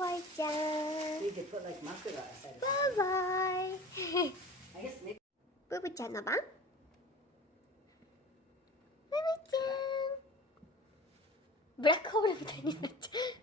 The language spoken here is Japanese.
バイちゃん。You could put like marker outside. バイバイ。 I guess maybe. ブブちゃんの番。ブブちゃん。ブラックホールみたいになっちゃう。